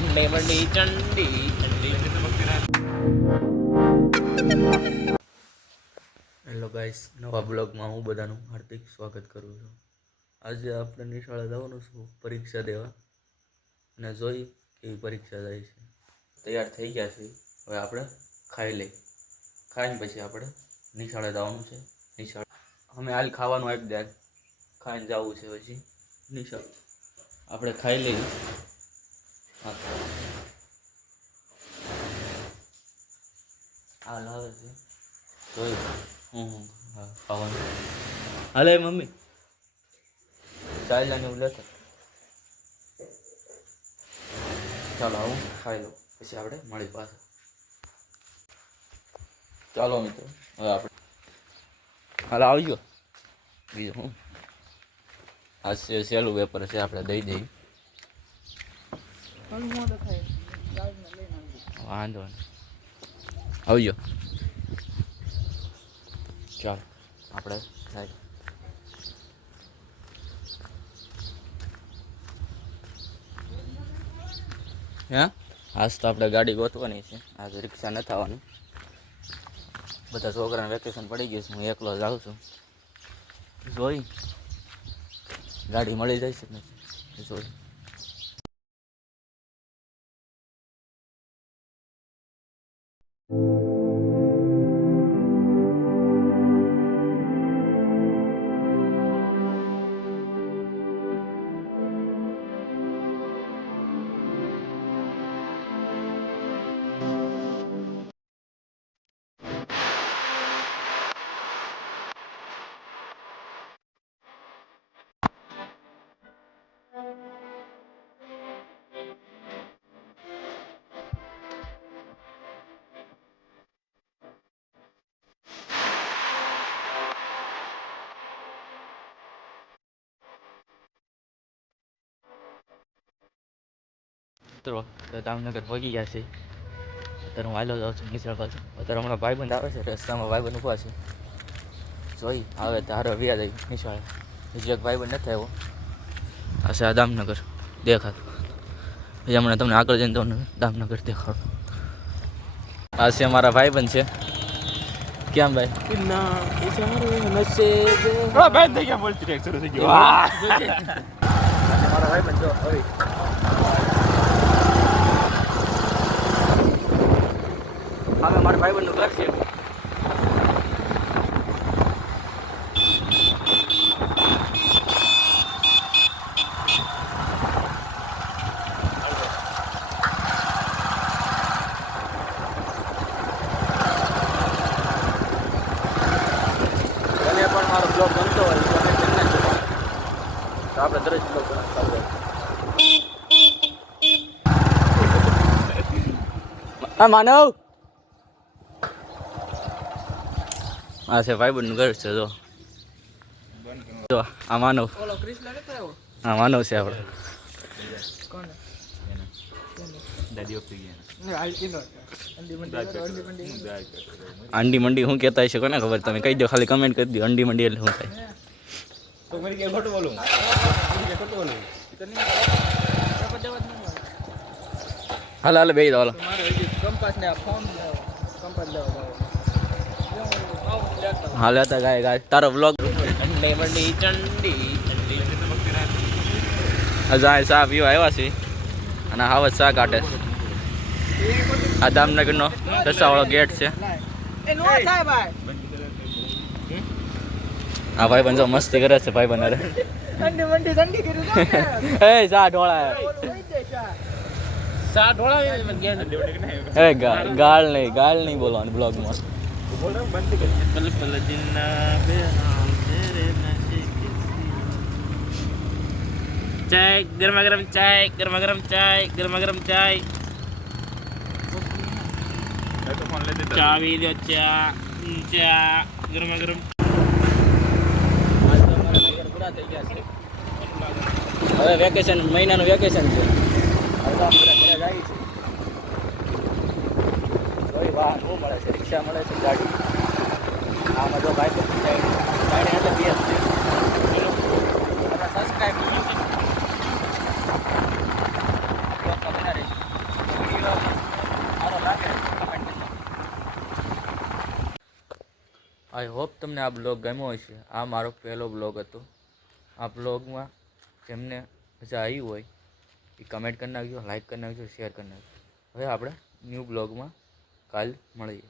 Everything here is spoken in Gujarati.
ચંડી મંડી ચંડી ચંડી. હેલો ગાઈસ, નવા બ્લોગમાં હું બધાનું હાર્દિક સ્વાગત કરું છું. આજે આપણે નિશાળે જવાનું છું પરીક્ષા દેવા, અને જોઈ કેવી પરીક્ષા જાય છે. તૈયાર થઈ ગયા છે, હવે આપણે ખાઈ લઈ. ખાઈને પછી આપણે નિશાળે જવાનું છે. નિશાળે અમે હાલ ખાવાનું આપી દે, ખાઈને જવું છે પછી નિશાળ. આપણે ખાઈ લઈએ. હા, હાલ આવે છે જોઈ. હા, ખાવાનું હાલે મમ્મી ચાલ્યા ને એવું લેતા. ચાલો આવું ખાઈ લઉં, પછી આપણે મળી પાછા. ચાલો મિત્રો, હવે આપણે હાલ આવી ગયો. બીજું હું આ સહેલું પેપર છે, આપણે દઈ દઈએ. વાંધો નહીં, આવજો. ચાલો આપણે થાય. હા, આજ તો આપણે ગાડી ગોતવાની છે. આજે રિક્ષા નથી આવવાની. બધા છોકરાને વેકેશન પડી ગયું છે, હું એકલો જ આવું છું. જોઈ ગાડી મળી જાય છે ને જોઈ. મિત્રો દામનગર પહોંચી ગયા છે. અત્યારે હું હાલો જાઉં છું નિશાળ બાજુ. અત્યારે હમણાં ભાઈબંધ આવે છે, રસ્તામાં ભાઈબંધ ઊભા છે. જોઈ આવે તારો વ્યા જાય નિશાળે. બીજો એક ભાઈબંધ નથી આવ્યો. આ છે આ દામનગર દેખાતું. પછી હમણાં તમને આગળ જઈને તમને દામનગર દેખાડું. આ છે અમારા ભાઈબંધ છે. કેમ ભાઈ? મારા ભાઈબંધ જો હવે અમે મારા ભાઈબંધનું ઘર છે. અને પણ મારો બ્લોગ બનતો હોય તો આપણે દરેક બ્લોગ બનાવતા હોય. હા માનવ, આ છે ભાઈબંધનું ઘર છે. જો જો આ માનવ, હા માનવ છે આપણે. અંડી મંડી શું કહેતા હશે કોને ખબર? તમે કહી દો, ખાલી કમેન્ટ કરી દો અંડી મંડી એટલે શું થાય. હાલ હાલ બે હાલો. હાલ હતા ગાય ગાય તારો વ્લોગ. ચંડી મંડી ચંડી ચંડી. જાય ચા પીવા આવ્યા છે, અને હાવત ચા કાઢે છે. આ દામનગરનો રસાવાળો ગેટ છે. આ ભાઈ બંધો મસ્તી કરે છે. ભાઈ બંધ એ ચા ઢોળા ગાળ નહીં બોલવાનું બ્લોગમાં. ચાય ગરમા ગરમ ચાય, ગરમા ગરમ ચાય, ગરમા ગરમ ચાય. ચા પી લો, ચા ચા ગરમા ગરમ. પૂરા થઈ ગયા છે. હવે વેકેશન, મહિનાનું વેકેશન છે. હવે તો બધા ઘરે જાય છે. કોઈ વાહન શું મળે છે? રિક્ષા મળે છે, ગાડી. આમાં જો ભાઈ ગાડી એટલે બે છે. સબસ્ક્રાઈબ આઈ હોપ તમને આ બ્લોગ ગમ્યો હશે. આ મારો પહેલો બ્લોગ હતો. આ બ્લોગમાં જેમને મજા આવી હોય એ કમેન્ટ કરી નાખજો, લાઈક કરી નાખજો, શેર કરી નાખજો. હવે આપણે ન્યૂ બ્લોગમાં કાલ મળીએ.